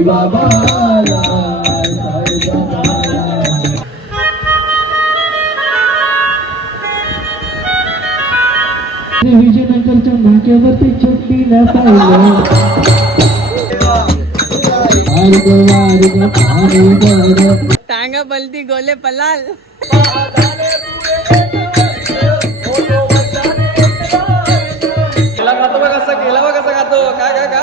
साईबाबाला विजयनगरच्या नाक्यावरती छोटीला पाहिलं टांगा बलती गोले पलाल केला खातो बघ कसं केला बघ कसं खातो काय काय का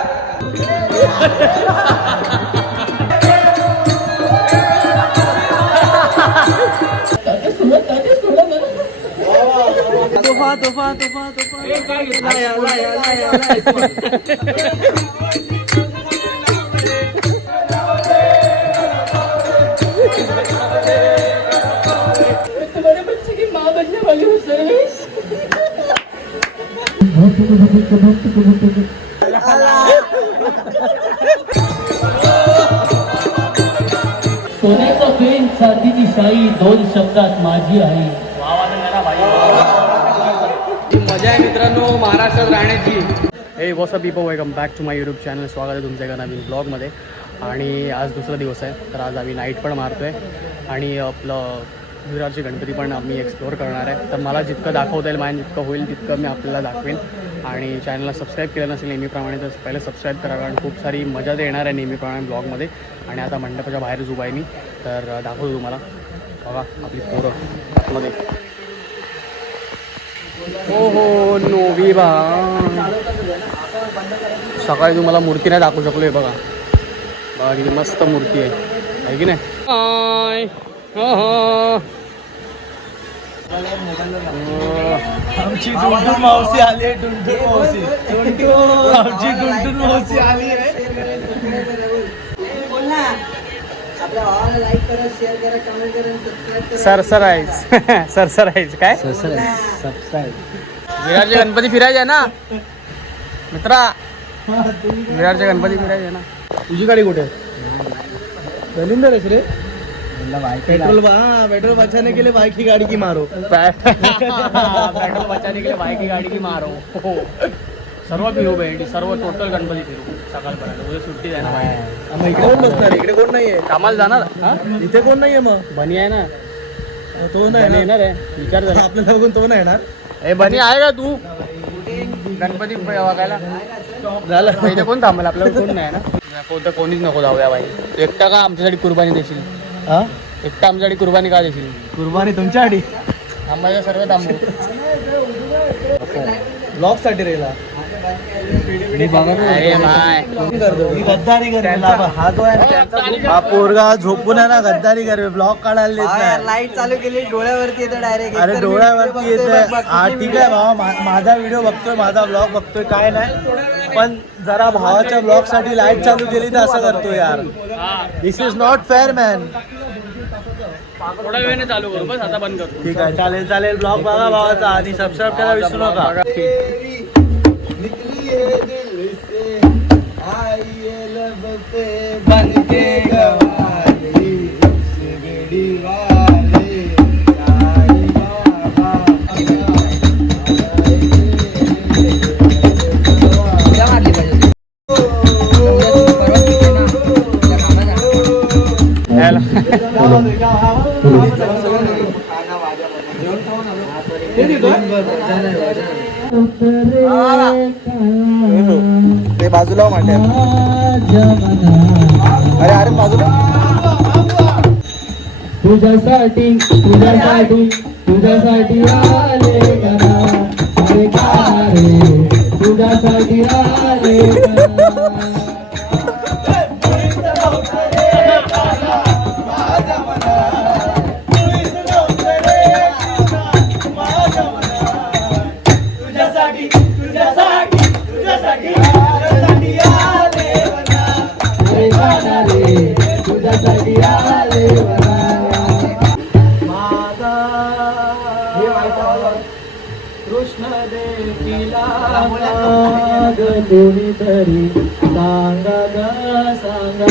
तुफा तुफा तुफा तुफा तुम्हारे बच्चे की माँ बनने वाली हूँ सर्विस सोन्याचा पेन साथीची शाई दोन शब्दात माझी आई मजा आहे मित्रांनो महाराष्ट्रात राहण्याची. हे what's up people welcome back to my YouTube channel. स्वागत आहे तुमच्या एका नवीन ब्लॉगमध्ये. आणि आज दुसरा दिवस आहे तर आज आम्ही नाईट पण मारतो आहे आणि आपलं विरारचे गणपती पण आम्ही एक्सप्लोअर करणार आहे. तर मला जितकं दाखवता येईल माझ्या जितकं होईल तितकं मी आपल्याला दाखवेन. आणि चॅनलला सबस्क्राईब केलं नसेल नेहमीप्रमाणे तर पहिले सबस्क्राईब करा कारण खूप सारी मजा देणार आहे नेहमीप्रमाणे ब्लॉगमध्ये. आणि आता मंडपाच्या बाहेरच उभा आहे मी तर दाखवतो तुम्हाला. बघा आपली पोरं आतमध्ये. हो हो नोवी बा सकाळी तुम्हाला मूर्ती नाही दाखवू शकलो आहे बघा. बघा किती मस्त मूर्ती आहे की नाही. आमची डुंटून मावशी आली आहे. डुंटून मावशी आमची डुंटून मावशी आली आहे. सरसराईज सरसराईज काय सबस्क्राईब. विरारचे गणपती फिरायचे ना मित्रा. विरारचे गणपती फिरायचे ना. तुझी गाडी कुठे दलिंदर आहेस रे. पेट्रोल बचाने के लिए बाइक की गाड़ी की मारो. पेट्रोल बचाने के लिए बाइक की गाडी की मारो. हो सर्व फिरू भेंडी सर्व टोटल गणपती फिरू सकाळपर्यंत. उद्या सुट्टी आहे ना. मग इकडे कोण बसणार. इकडे कोण नाहीये. कामाला जाणार. इथे कोण नाहीये. मग बनी आहे ना. तो नाही येणार आहे विचार झाला आपल्या बघून तो नाही येणार. ए बनी आहे का तू गणपती बघायला. झालं इथे कोण थांबेल आपल्याला कोण नाही ना. कोणतं कोणीच नको जाऊया बाई. एकटा का आमच्यासाठी कुर्बानी देशील. हा एकटा आमच्यासाठी कुर्बानी का देशील. कुर्बानी तुमच्यासाठी. आम्हाला सर्व थांबू ब्लॉग साठी राहिला. अरे माय गद्दारी करेल हा जो आहे हा पोरगा झोपून आहे ना गद्दारी करेल. ब्लॉग काढायला देत नाही. लाईट चालू केली डोळ्यावरती येतं डायरेक्ट. अरे डोळ्यावरती येते. हा ठीक आहे भावा माझा व्हिडिओ बघतोय माझा ब्लॉग बघतोय काय नाही पण जरा भावाच्या ब्लॉग साठी लाईट चालू केली तर असं करतो यार. दिस इज नॉट फेअर मॅन. थोड्या वेळाने चालू करू बस आता बंद करतो. ठीक आहे चालेल चालेल. ब्लॉग बघा भावाचा आणि सबस्क्राईब करायला विसरू नका. ते बाजूला मांडे. अरे अरे बाजूला. तुझ्यासाठी तुझ्यासाठी तुझ्यासाठी आले करा. अरे रे तुझ्यासाठी आले कृष्ण देखीला कोणीतरी सांगा ग सांगा.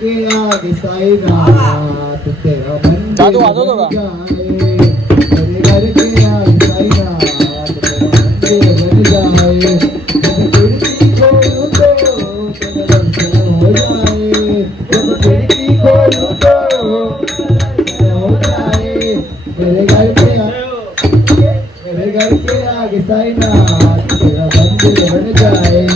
के आगे साईनाथ तेरा मंदिर जादू वाजव तो का? तेरे घर के आगे साईनाथ तेरा मंदिर बन जाए जब खिड़की खोलूं तो तेरा दर्शन हो जाए जब खिड़की खोलूं तो हो जाए मेरे घर के आगे साईनाथ तेरा मंदिर बन जाए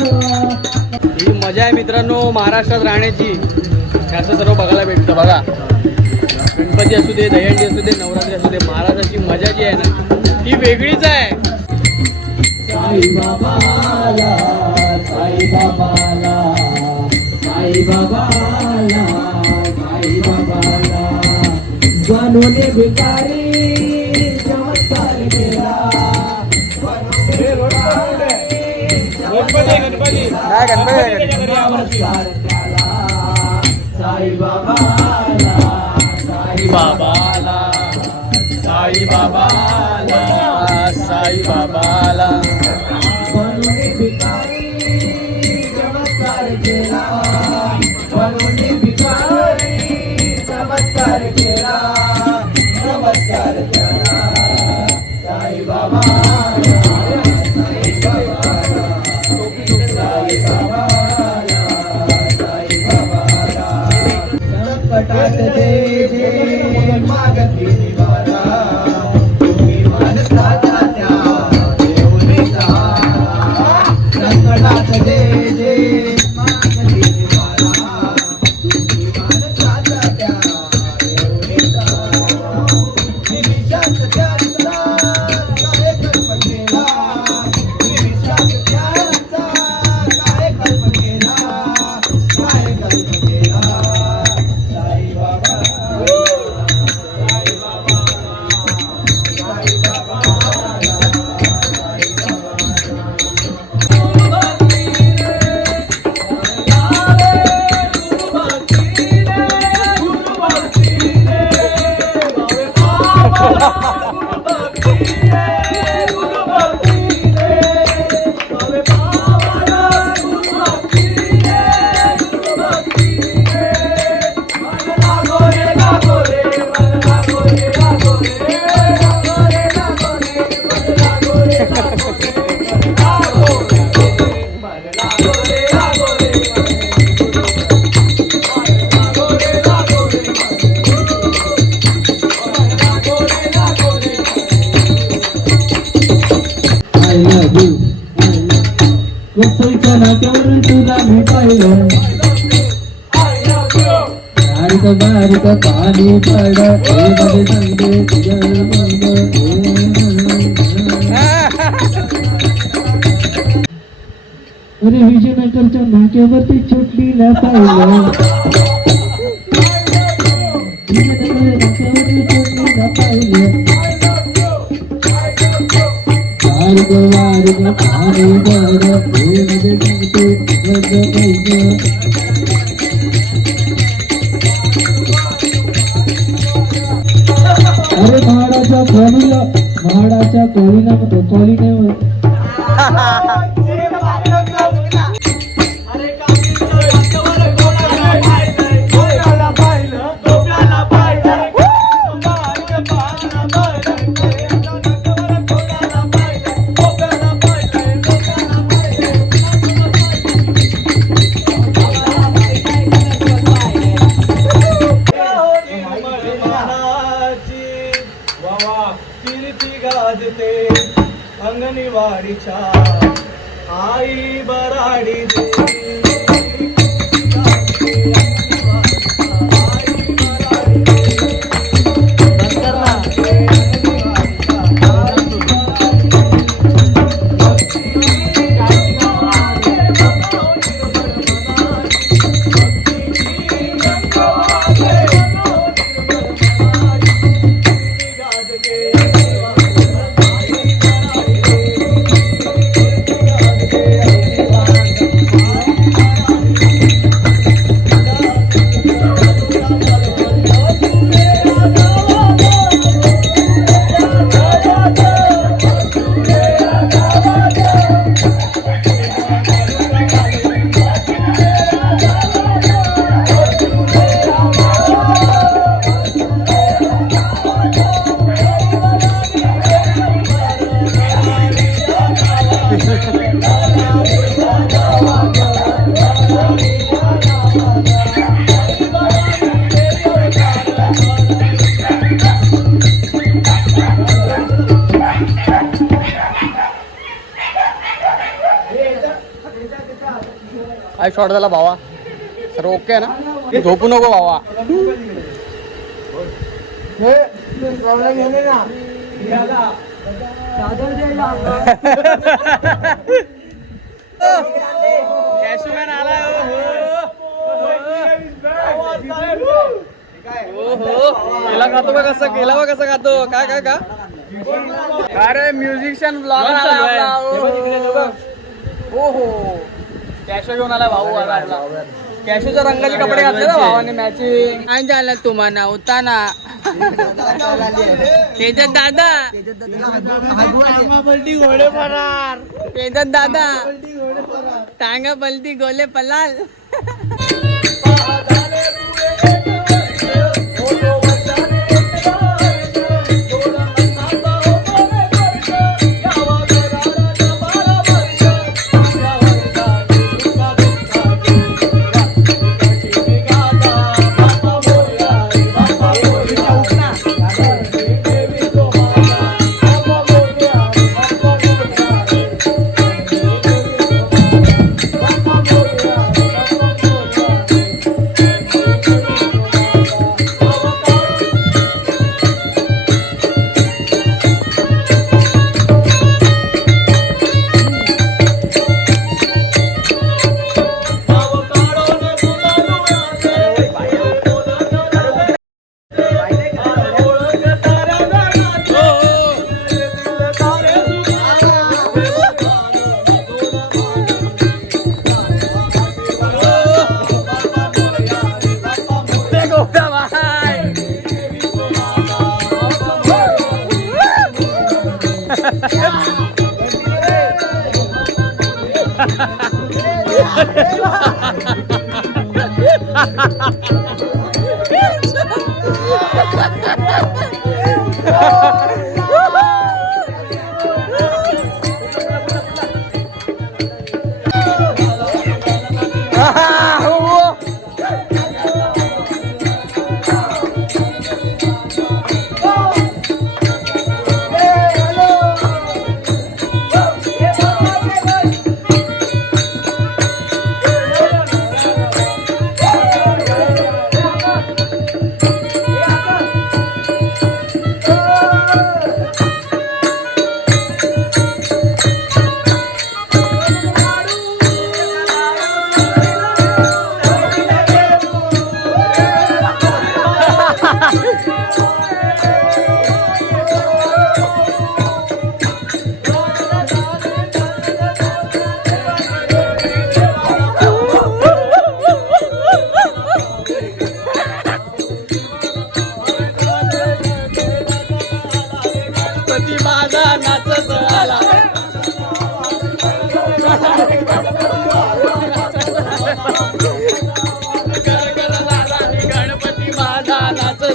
ही मजा आहे मित्रांनो महाराष्ट्रात राहण्याची. असं सर्व बघायला भेटतं बघा. गणपती असू दे, दहीहंडी असू दे, नवरात्री असू दे, महाराष्ट्राची मजा जी आहे ना ती वेगळीच आहे. साईबाबाला साईबाबाला साईबाबाला साईबाबाला बनवणे भिकारी चमत्कार केला नमस्कार त्याला साईबाबाला साईबाबाला साईबाबाला साईबाबाला बनवणे भिकारी चमत्कार केला बनवणे भिकारी चमत्कार केला नमस्कार त्याला साईबाबा संकटात दे जे मागती निवारा तुम्ही माणसाचा त्या देवनेचा संकटात दे जे मागती निवारा तुम्ही माणसाचा त्या देवनेचा निमिषात त्याचा काय कल्प केला निमिषात त्याचा काय कल्प केला काय कल्प केला नाट्यावरून तुला मी पाहिलं बारीक पाणी पड मध्ये सांगते अरे विजयनगरच्या नाक्यावरती छोटलीला पाहिलं नाक्यावरती छोटलीला पाहिलं वारिक पाणी पड मध्ये सांगते अरे महाडाच्या कोळीला महाडाच्या कोळीला म्हणतो कोळी नाही कीर्ती गाजते अंगणवाडीच्या आई बराडी काय शॉट झाला भावा? सर्व ओके आहे ना? झोपू नको भावा. कॅशमॅन आलाय. केला खातो का कसं? केला बा कसं खातो? काय काय का? अरे म्युझिशियन ब्लॉगर आला. हो हो कॅशो घेऊन आला भाऊ. आपला कॅशोच्या रंगाचे कपडे घातले ना भावाने मॅचिंग. काय झालं तुम्हाला होता ना तेजत दादा. तेजत दादा टांगा बलती गोले पलाल.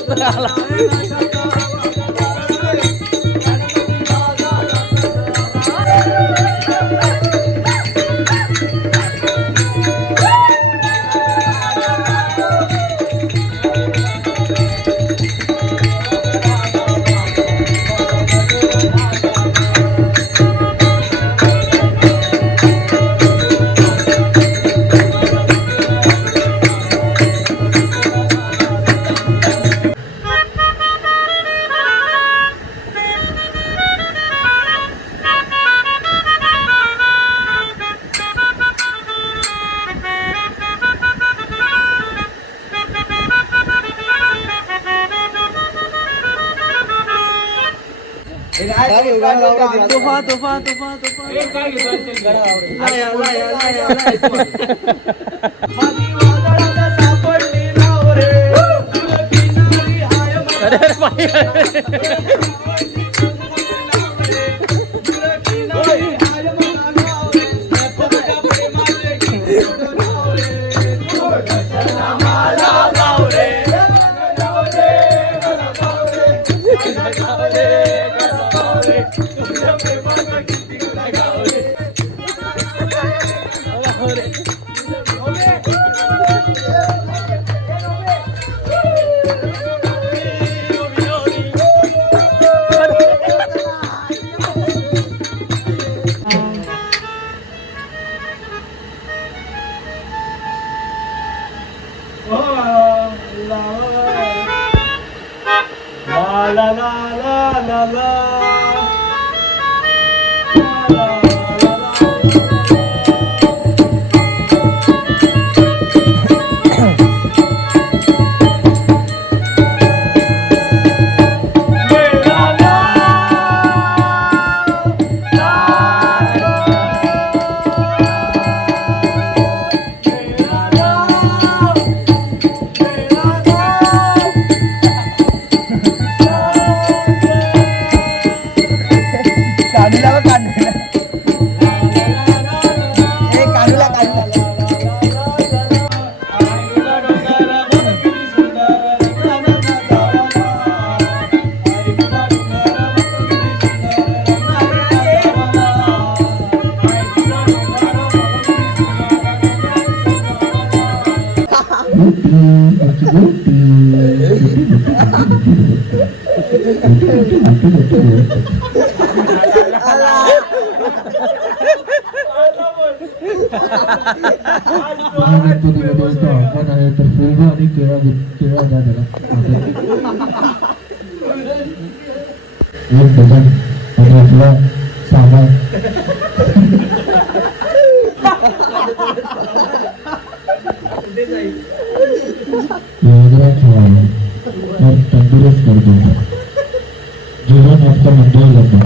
मस्त आला. तुफा तुफा तुफा तुफा अरे अरे बाई. la la la la la. और तंदुरुस्त कर दूंगा जीवन आपका मंदिर लंबा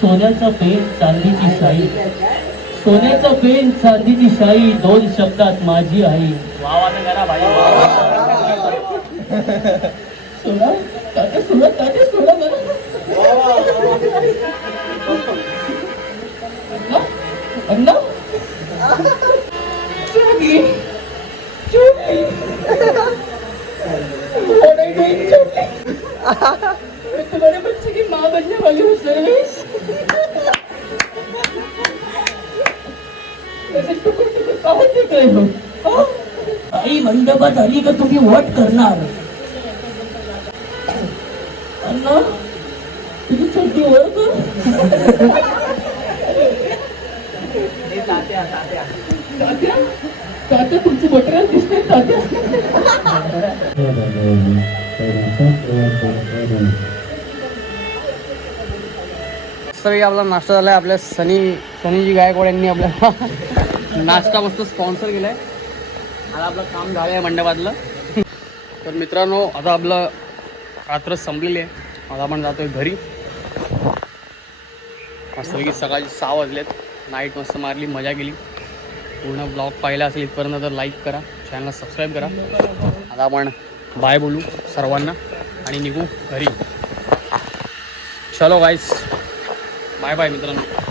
सोन्याचा पेन चांदीची शाई, सोन्याचा पेन चांदीची शाई, दोन शब्दात माझी आई. सोडा तात्या सोडा तात्या सोडा मला. अण्णा चुकी चुकी मैं तुम्हारे बच्चे की माँ बनने वाली हूँ सर्वेश. ऐसे टुकुर टुकुर काहून देख रहे हो? आई मंडपात आली का तुम्ही वट करणार. अण्णा तुझी चड्डी वर कर. तात्या तात्या तुमची बटऱ्यात दिसते तात्या. सगळी आपला नाश्ता झाला आहे. आपल्या सनीजी गायकवाड यांनी आपल्याला नाश्ता मस्त स्पॉन्सर केला आहे. आता आपलं काम झालं आहे मंडपातलं. तर मित्रांनो आता आपलं रात्र संपलेली आहे. आता आपण जातो आहे घरी. मस्त की सकाळी 6 वाजलेत. नाईट मस्त मारली, मजा केली. पूर्ण ब्लॉग पाहिला असेल इथपर्यंत तर लाईक करा, चॅनलला सबस्क्राईब करा. आता आपण बाय बोलू सर्वांना आणि निघू घरी. चलो गाईस, बाय बाय मित्रांनो.